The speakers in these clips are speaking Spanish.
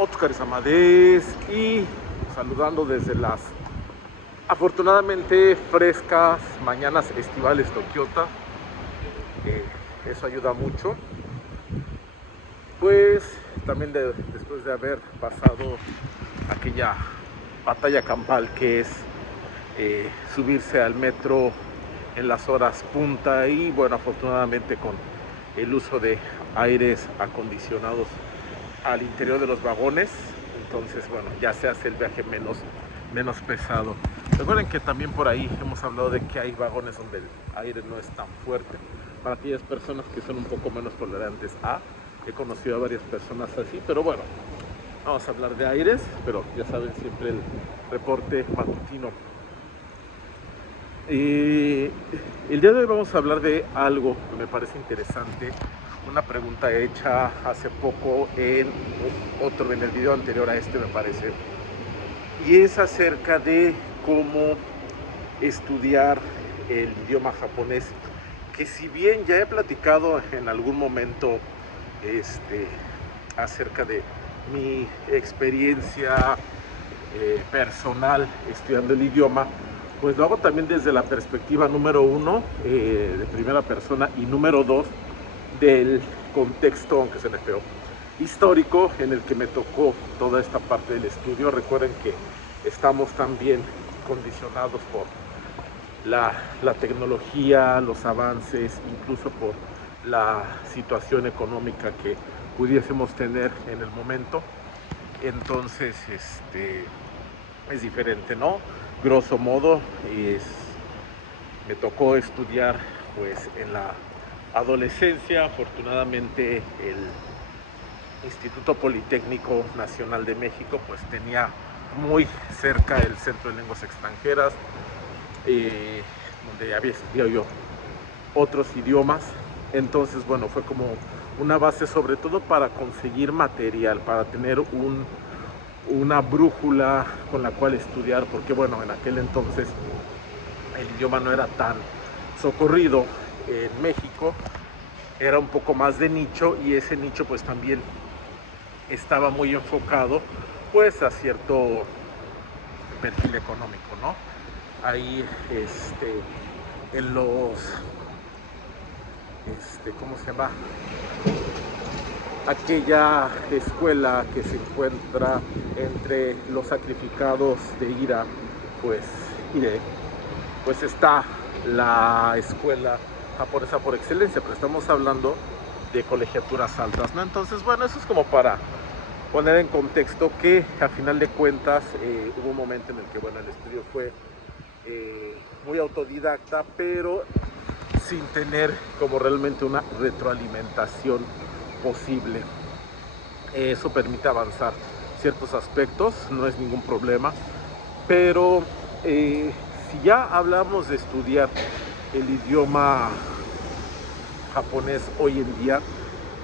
Óscar Amadés y saludando desde las afortunadamente frescas mañanas estivales Tokiota. Eso ayuda mucho. Pues también después de haber pasado aquella batalla campal que es subirse al metro en las horas punta y bueno, afortunadamente con el uso de aires acondicionados al interior de los vagones, entonces bueno, ya se hace el viaje menos pesado. Recuerden que también por ahí hemos hablado de que hay vagones donde el aire no es tan fuerte para aquellas personas que son un poco menos tolerantes he conocido a varias personas así, pero bueno, vamos a hablar de aires, pero ya saben, siempre el reporte matutino. El día de hoy vamos a hablar de algo que me parece interesante, una pregunta hecha hace poco en el video anterior a este, me parece, y es acerca de cómo estudiar el idioma japonés, que si bien ya he platicado en algún momento acerca de mi experiencia personal estudiando el idioma, pues lo hago también desde la perspectiva número uno, de primera persona, y número dos, del contexto, aunque se me feo, histórico en el que me tocó toda esta parte del estudio. Recuerden que estamos también condicionados por la tecnología, los avances, incluso por la situación económica que pudiésemos tener en el momento. Entonces es diferente, ¿no? Grosso modo, me tocó estudiar pues en la adolescencia. Afortunadamente el Instituto Politécnico Nacional de México pues tenía muy cerca el Centro de Lenguas Extranjeras, donde había estudiado yo otros idiomas. Entonces bueno, fue como una base sobre todo para conseguir material, para tener una brújula con la cual estudiar, porque bueno, en aquel entonces el idioma no era tan socorrido en México, era un poco más de nicho, y ese nicho pues también estaba muy enfocado pues a cierto perfil económico, ¿no? Ahí en los ¿cómo se llama? Aquella escuela que se encuentra entre los sacrificados de Ira, pues está la escuela japonesa por excelencia, pero estamos hablando de colegiaturas altas, ¿no? Entonces, bueno, eso es como para poner en contexto que a final de cuentas hubo un momento en el que, bueno, el estudio fue muy autodidacta, pero sin tener como realmente una retroalimentación posible. Eso permite avanzar ciertos aspectos, no es ningún problema, pero si ya hablamos de estudiar el idioma japonés hoy en día,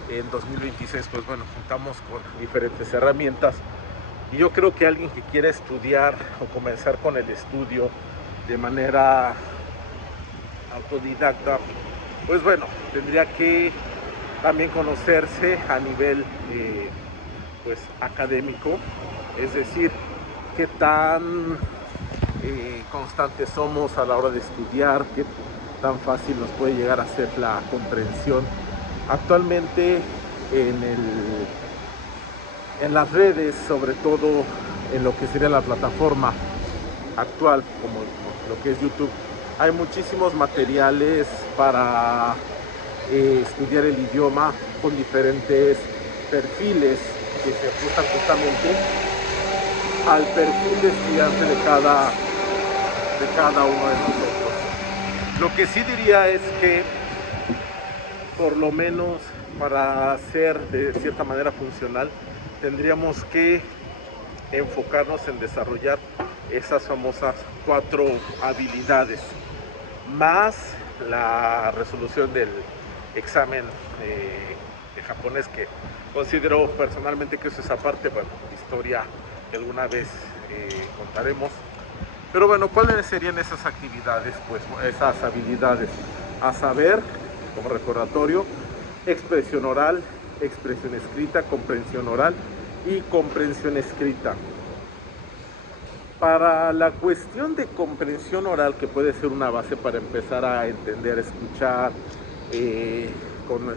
en 2026, pues bueno, contamos con diferentes herramientas, y yo creo que alguien que quiera estudiar o comenzar con el estudio de manera autodidacta, pues bueno, tendría que también conocerse a nivel pues académico, es decir, qué tan constantes somos a la hora de estudiar, qué tan fácil nos puede llegar a ser la comprensión. Actualmente en las redes, sobre todo en lo que sería la plataforma actual, como lo que es YouTube, hay muchísimos materiales para estudiar el idioma con diferentes perfiles que se ajustan justamente al perfil de estudiante de cada uno de nosotros. Lo que sí diría es que, por lo menos para ser de cierta manera funcional, tendríamos que enfocarnos en desarrollar esas famosas 4 habilidades, más la resolución del examen de japonés, que considero personalmente que eso es aparte, bueno, historia que alguna vez contaremos. Pero bueno, ¿cuáles serían esas actividades? Pues esas habilidades, a saber, como recordatorio, expresión oral, expresión escrita, comprensión oral y comprensión escrita. Para la cuestión de comprensión oral, que puede ser una base para empezar a entender, escuchar con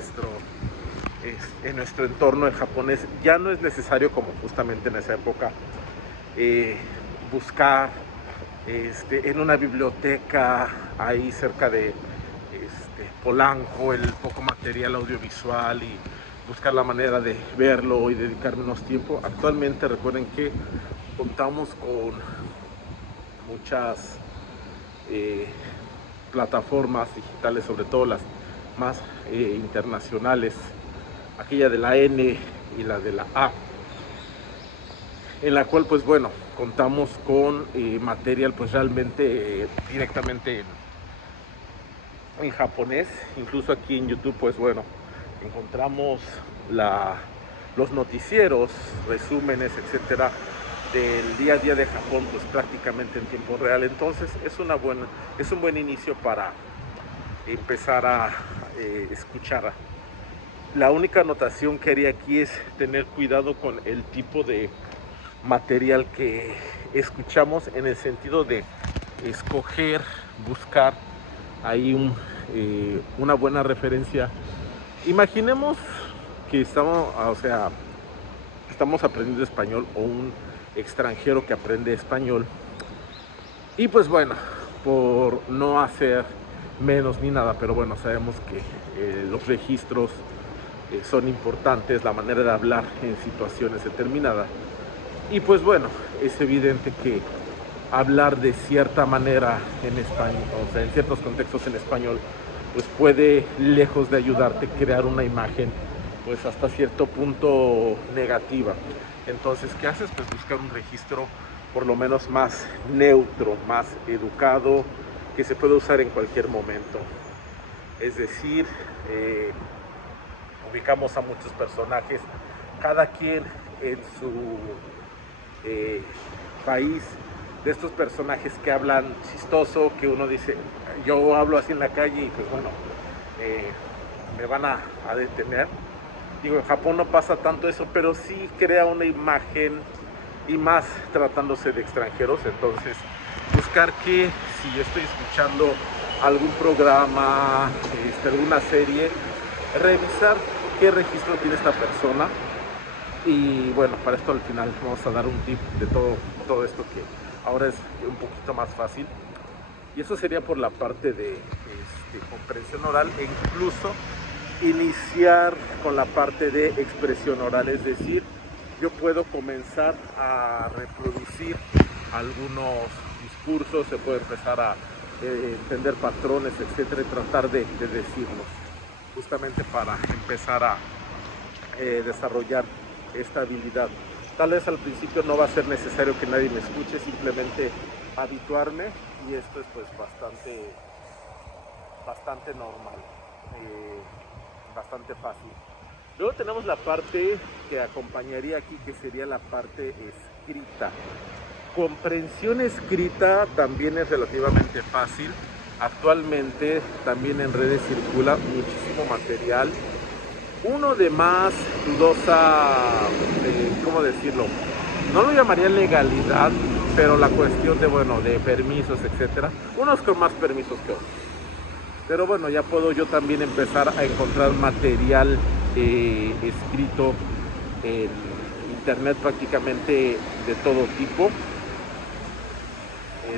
en nuestro entorno en japonés, ya no es necesario, como justamente en esa época, buscar en una biblioteca ahí cerca de Polanco el poco material audiovisual y buscar la manera de verlo y dedicar menos tiempo. Actualmente recuerden que contamos con muchas plataformas digitales, sobre todo las más internacionales, aquella de la N y la de la A, en la cual pues bueno, contamos con material pues realmente directamente en japonés. Incluso aquí en YouTube pues bueno, encontramos los noticieros, resúmenes, etcétera, del día a día de Japón pues prácticamente en tiempo real. Entonces es un buen inicio para empezar a escuchar. La única anotación que haría aquí es tener cuidado con el tipo de material que escuchamos, en el sentido de escoger, buscar ahí una buena referencia. Imaginemos que estamos aprendiendo español, o un extranjero que aprende español, y pues bueno, por no hacer menos ni nada, pero bueno, sabemos que los registros son importantes, la manera de hablar en situaciones determinadas. Y pues bueno, es evidente que hablar de cierta manera en español, o sea, en ciertos contextos en español, pues puede, lejos de ayudarte, crear una imagen pues hasta cierto punto negativa. Entonces, ¿qué haces? Pues buscar un registro por lo menos más neutro, más educado, que se puede usar en cualquier momento. Es decir, ubicamos a muchos personajes, cada quien en su país, de estos personajes que hablan chistoso, que uno dice, yo hablo así en la calle y pues bueno, me van a detener. Digo, en Japón no pasa tanto eso, pero sí crea una imagen, y más tratándose de extranjeros. Entonces, buscar que si yo estoy escuchando algún programa, alguna serie, revisar qué registro tiene esta persona. Y bueno, para esto al final vamos a dar un tip de todo esto, que ahora es un poquito más fácil. Y eso sería por la parte de comprensión oral, e incluso iniciar con la parte de expresión oral. Es decir, yo puedo comenzar a reproducir algunos discursos, se puede empezar a entender patrones, etcétera, y tratar de decirlos, justamente para empezar a desarrollar esta habilidad. Tal vez al principio no va a ser necesario que nadie me escuche, simplemente habituarme, y esto es pues bastante normal, bastante fácil. Luego tenemos la parte que acompañaría aquí, que sería la parte escrita. Comprensión escrita también es relativamente fácil. Actualmente también en redes circula muchísimo material, uno de más dudosa, ¿cómo decirlo? No lo llamaría legalidad, pero la cuestión de permisos, etcétera. Unos con más permisos que otros. Pero bueno, ya puedo yo también empezar a encontrar material escrito en internet prácticamente de todo tipo.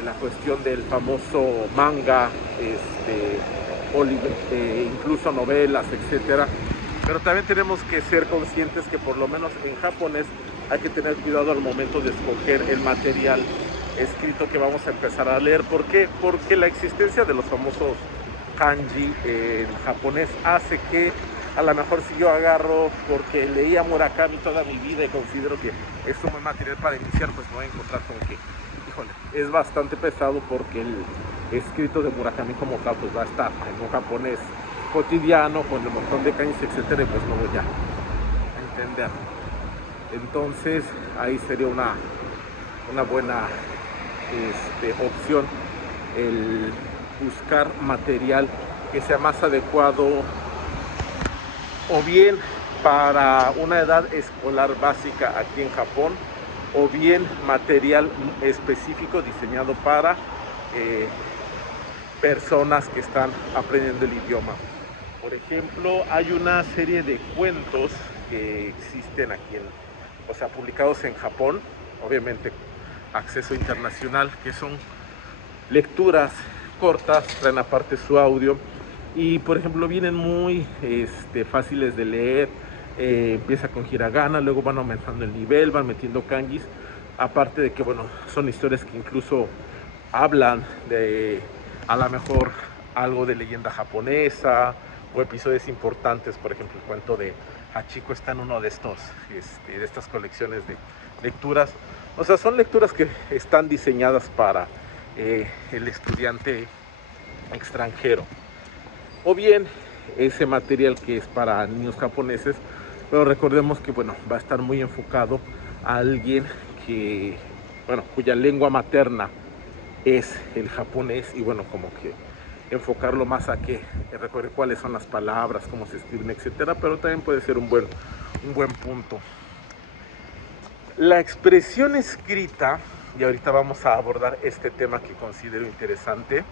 La cuestión del famoso manga, incluso novelas, etcétera. Pero también tenemos que ser conscientes que por lo menos en japonés hay que tener cuidado al momento de escoger el material escrito que vamos a empezar a leer. ¿Por qué? Porque la existencia de los famosos kanji en japonés hace que a lo mejor, si yo agarro, porque leía Murakami toda mi vida y considero que es un buen material para iniciar, pues me voy a encontrar con que, híjole, es bastante pesado, porque el escrito de Murakami como tal pues va a estar en un japonés cotidiano con un montón de kanjis, etcétera, y pues no voy a entender. Entonces ahí sería una buena opción el buscar material que sea más adecuado, o bien para una edad escolar básica aquí en Japón, o bien material específico diseñado para personas que están aprendiendo el idioma. Por ejemplo, hay una serie de cuentos que existen aquí, o sea, publicados en Japón, obviamente acceso internacional, que son lecturas cortas, traen aparte su audio y por ejemplo vienen muy fáciles de leer. Empieza con hiragana, luego van aumentando el nivel, van metiendo kanjis, aparte de que bueno, son historias que incluso hablan de a lo mejor algo de leyenda japonesa o episodios importantes. Por ejemplo, el cuento de Hachiko está en uno de de estas colecciones de lecturas. O sea, son lecturas que están diseñadas para el estudiante extranjero, o bien ese material que es para niños japoneses, pero recordemos que bueno, va a estar muy enfocado a alguien que, bueno, cuya lengua materna es el japonés, y bueno, como que enfocarlo más a que recuerde cuáles son las palabras, cómo se escriben, etcétera, pero también puede ser un buen punto. La expresión escrita, y ahorita vamos a abordar este tema que considero interesante.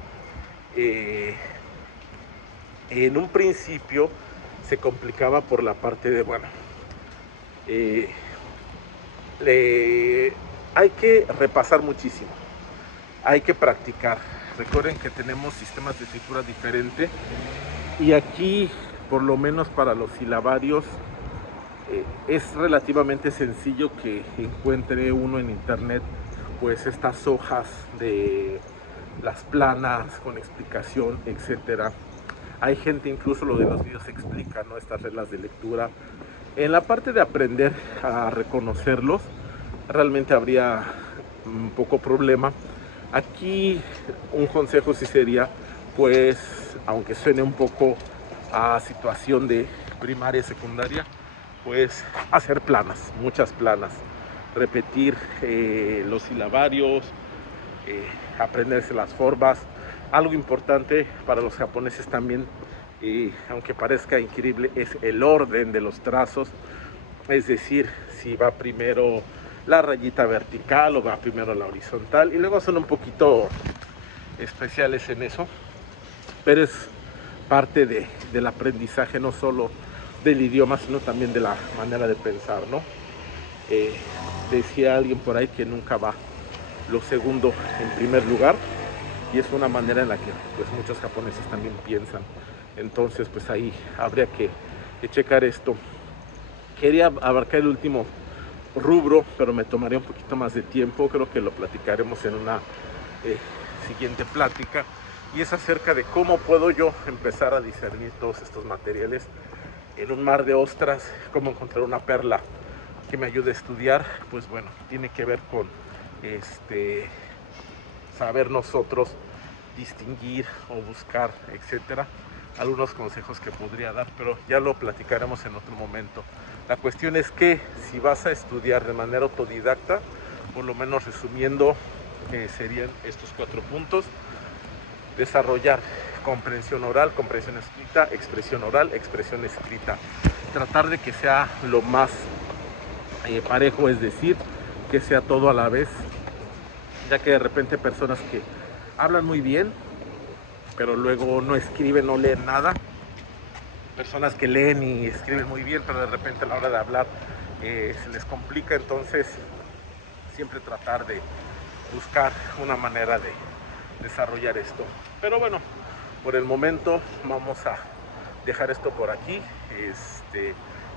En un principio se complicaba por la parte de, bueno, hay que repasar muchísimo, hay que practicar. Recuerden que tenemos sistemas de escritura diferentes y aquí, por lo menos para los silabarios, es relativamente sencillo que encuentre uno en internet pues estas hojas de las planas con explicación, etcétera. Hay gente, incluso lo de los videos explica, ¿no?, estas reglas de lectura. En la parte de aprender a reconocerlos, realmente habría un poco problema. Aquí un consejo sí sería, pues, aunque suene un poco a situación de primaria y secundaria, pues hacer planas, muchas planas, repetir los silabarios, aprenderse las formas. Algo importante para los japoneses también, aunque parezca increíble, es el orden de los trazos. Es decir, si va primero la rayita vertical o va primero la horizontal, y luego son un poquito especiales en eso, pero es parte del aprendizaje, no solo del idioma, sino también de la manera de pensar, ¿no? Decía alguien por ahí que nunca va lo segundo en primer lugar, y es una manera en la que pues muchos japoneses también piensan. Entonces pues ahí habría que checar esto. Quería abarcar el último rubro, pero me tomaría un poquito más de tiempo. Creo que lo platicaremos en una siguiente plática, y es acerca de cómo puedo yo empezar a discernir todos estos materiales en un mar de ostras, cómo encontrar una perla que me ayude a estudiar. Pues bueno, tiene que ver con saber nosotros distinguir o buscar, etcétera. Algunos consejos que podría dar, pero ya lo platicaremos en otro momento. La cuestión es que si vas a estudiar de manera autodidacta, por lo menos resumiendo, serían estos 4 puntos: desarrollar comprensión oral, comprensión escrita, expresión oral, expresión escrita. Tratar de que sea lo más parejo, es decir, que sea todo a la vez, ya que de repente personas que hablan muy bien, pero luego no escriben, no leen nada. Personas que leen y escriben muy bien, pero de repente a la hora de hablar se les complica. Entonces, siempre tratar de buscar una manera de desarrollar esto. Pero bueno, por el momento vamos a dejar esto por aquí.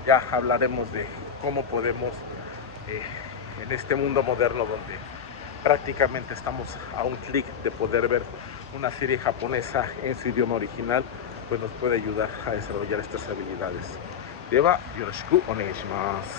Ya hablaremos de cómo podemos en este mundo moderno, donde prácticamente estamos a un clic de poder ver una serie japonesa en su idioma original, pues nos puede ayudar a desarrollar estas habilidades. Deba, yoroshiku onegai shimasu.